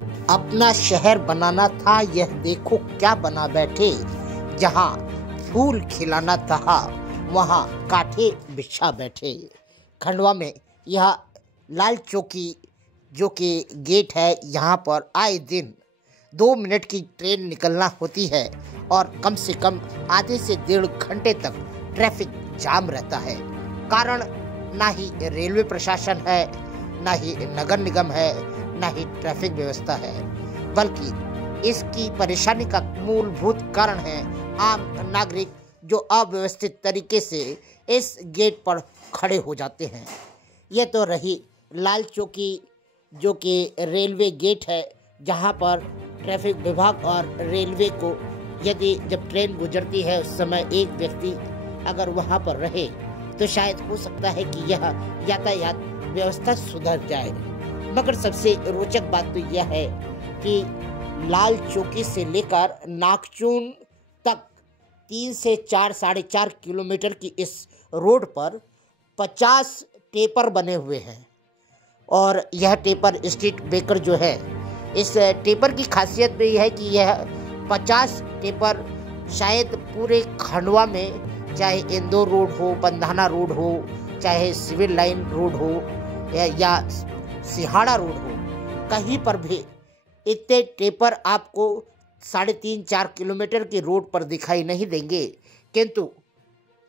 अपना शहर बनाना था, यह देखो क्या बना बैठे। जहाँ फूल खिलाना था, वहाँ कांटे बिछा बैठे। खंडवा में यह लाल चौकी जो कि गेट है, यहाँ पर आए दिन 2 मिनट की ट्रेन निकलना होती है और कम से कम आधे से 1.5 घंटे तक ट्रैफिक जाम रहता है। कारण ना ही रेलवे प्रशासन है, ना ही नगर निगम है, ना ही ट्रैफिक व्यवस्था है, बल्कि इसकी परेशानी का मूलभूत कारण है आम नागरिक जो अव्यवस्थित तरीके से इस गेट पर खड़े हो जाते हैं। ये तो रही लाल चौकी जो कि रेलवे गेट है, जहां पर ट्रैफिक विभाग और रेलवे को यदि जब ट्रेन गुजरती है उस समय एक व्यक्ति अगर वहां पर रहे तो शायद हो सकता है कि यह यातायात व्यवस्था सुधर जाए। मगर सबसे रोचक बात तो यह है कि लाल चौकी से लेकर नागचून तक 3 से 4 साढ़े 4 किलोमीटर की इस रोड पर 50 टेपर बने हुए हैं। और यह टेपर स्ट्रीट बेकर जो है, इस टेपर की खासियत भी है कि यह 50 टेपर शायद पूरे खंडवा में, चाहे इंदौर रोड हो, बंधाना रोड हो, चाहे सिविल लाइन रोड हो या सिहाड़ा रोड हो, कहीं पर भी इतने टेपर आपको 3.5-4 किलोमीटर की रोड पर दिखाई नहीं देंगे। किंतु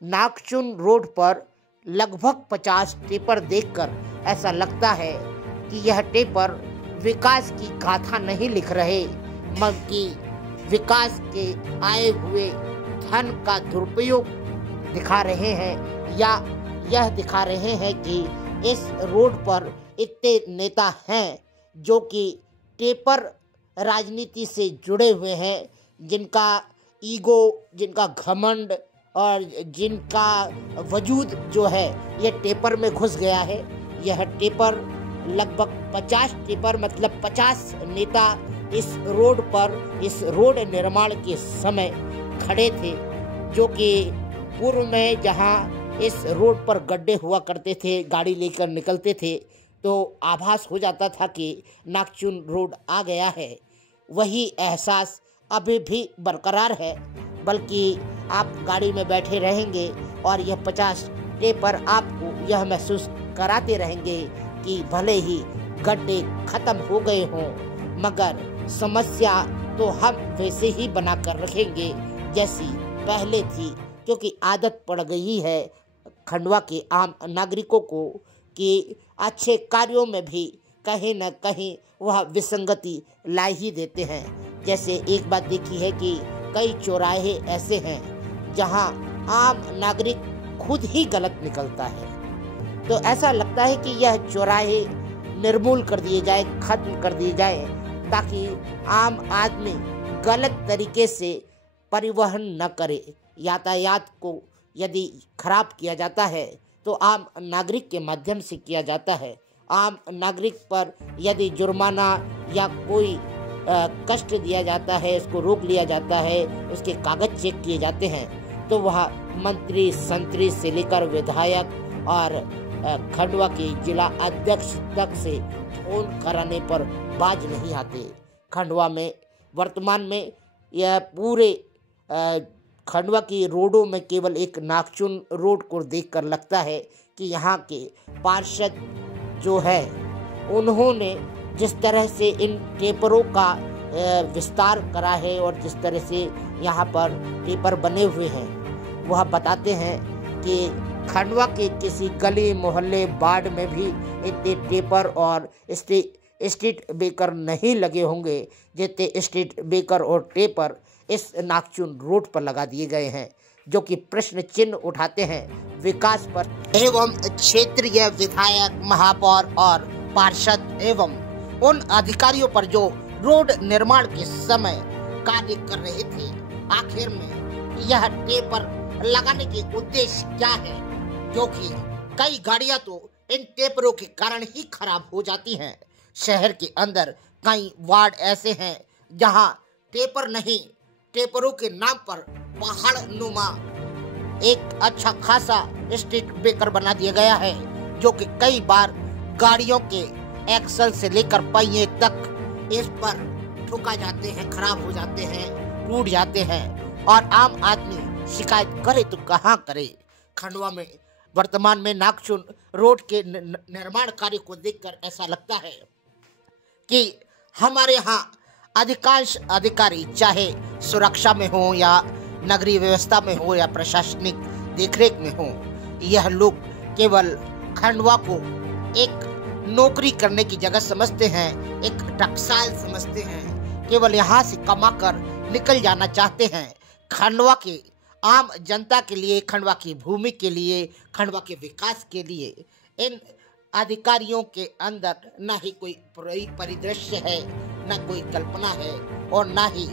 नागचून रोड पर लगभग 50 टेपर देखकर ऐसा लगता है कि यह टेपर विकास की गाथा नहीं लिख रहे, बल्कि विकास के आए हुए धन का दुरुपयोग दिखा रहे हैं, या यह दिखा रहे हैं कि इस रोड पर इतने नेता हैं जो कि टेपर राजनीति से जुड़े हुए हैं, जिनका ईगो, जिनका घमंड और जिनका वजूद जो है यह टेपर में घुस गया है। यह टेपर लगभग 50 टेपर मतलब 50 नेता इस रोड पर, इस रोड निर्माण के समय खड़े थे, जो कि पूर्व में जहां इस रोड पर गड्ढे हुआ करते थे, गाड़ी लेकर निकलते थे तो आभास हो जाता था कि नागचून रोड आ गया है। वही एहसास अभी भी बरकरार है, बल्कि आप गाड़ी में बैठे रहेंगे और यह 50 टेपर आपको यह महसूस कराते रहेंगे कि भले ही गड्ढे खत्म हो गए हों, मगर समस्या तो हम वैसे ही बना कर रखेंगे जैसी पहले थी, क्योंकि आदत पड़ गई है खंडवा के आम नागरिकों को कि अच्छे कार्यों में भी कहीं न कहीं वह विसंगति ला ही देते हैं। जैसे एक बात देखी है कि कई चौराहे ऐसे हैं जहां आम नागरिक खुद ही गलत निकलता है, तो ऐसा लगता है कि यह चौराहे निर्मूल कर दिए जाए, खत्म कर दिए जाए, ताकि आम आदमी गलत तरीके से परिवहन न करे। यातायात को यदि खराब किया जाता है तो आम नागरिक के माध्यम से किया जाता है। आम नागरिक पर यदि जुर्माना या कोई कष्ट दिया जाता है, उसको रोक लिया जाता है, उसके कागज चेक किए जाते हैं, तो वह मंत्री संतरी से लेकर विधायक और खंडवा के जिला अध्यक्ष तक से फोन कराने पर बाज नहीं आते। खंडवा में वर्तमान में यह पूरे खंडवा की रोडों में केवल एक नागचून रोड को देखकर लगता है कि यहाँ के पार्षद जो है उन्होंने जिस तरह से इन टेपरों का विस्तार करा है और जिस तरह से यहाँ पर टेपर बने हुए हैं, वह बताते हैं कि खंडवा के किसी गली मोहल्ले वार्ड में भी इतने टेपर और स्ट्रीट बेकर नहीं लगे होंगे जितने स्ट्रीट बेकर और टेपर इस नागचून रोड पर लगा दिए गए हैं, जो कि प्रश्न चिन्ह उठाते हैं विकास पर एवं क्षेत्रीय विधायक, महापौर और पार्षद एवं उन अधिकारियों पर जो रोड निर्माण के समय कार्य कर रहे थे। आखिर में यह टेपर लगाने के उद्देश्य क्या है, क्योंकि कई गाड़ियां तो इन टेपरों के कारण ही खराब हो जाती हैं। शहर के अंदर कई वार्ड ऐसे हैं जहां टेपर नहीं, टेपरों के नाम पर पहाड़ नुमा एक अच्छा खासा स्ट्रीट बेकर बना दिया गया है, जो कि कई बार गाड़ियों के एक्सल से लेकर पहिए तक इस पर ठुका जाते हैं, खराब हो जाते हैं, टूट जाते हैं और आम आदमी शिकायत करे तो कहाँ करे। खंडवा में वर्तमान में नागचुन रोड के निर्माण कार्य को देखकर ऐसा लगता है कि हमारे यहाँ अधिकांश अधिकारी चाहे सुरक्षा में हो या नगरीय व्यवस्था में हो या प्रशासनिक देखरेख में हो, यह लोग केवल खंडवा को एक नौकरी करने की जगह समझते हैं, एक टकसाल समझते हैं, केवल यहाँ से कमाकर निकल जाना चाहते हैं। खंडवा के आम जनता के लिए, खंडवा की भूमि के लिए, खंडवा के विकास के लिए इन अधिकारियों के अंदर न ही कोई परिदृश्य है, न कोई कल्पना है और न ही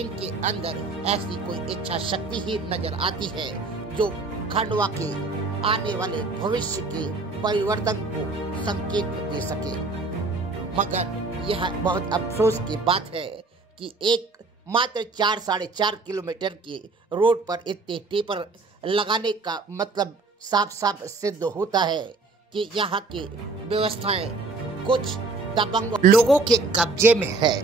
इनके अंदर ऐसी कोई इच्छा शक्ति ही नजर आती है जो खंडवा के आने वाले भविष्य के परिवर्तन को संकेत दे सके। मगर यह बहुत अफसोस की बात है कि एक मात्र 4-4.5 किलोमीटर की रोड पर इतने टेपर लगाने का मतलब साफ साफ सिद्ध होता है कि यहाँ की व्यवस्थाएं कुछ दबंग लोगों के कब्जे में है।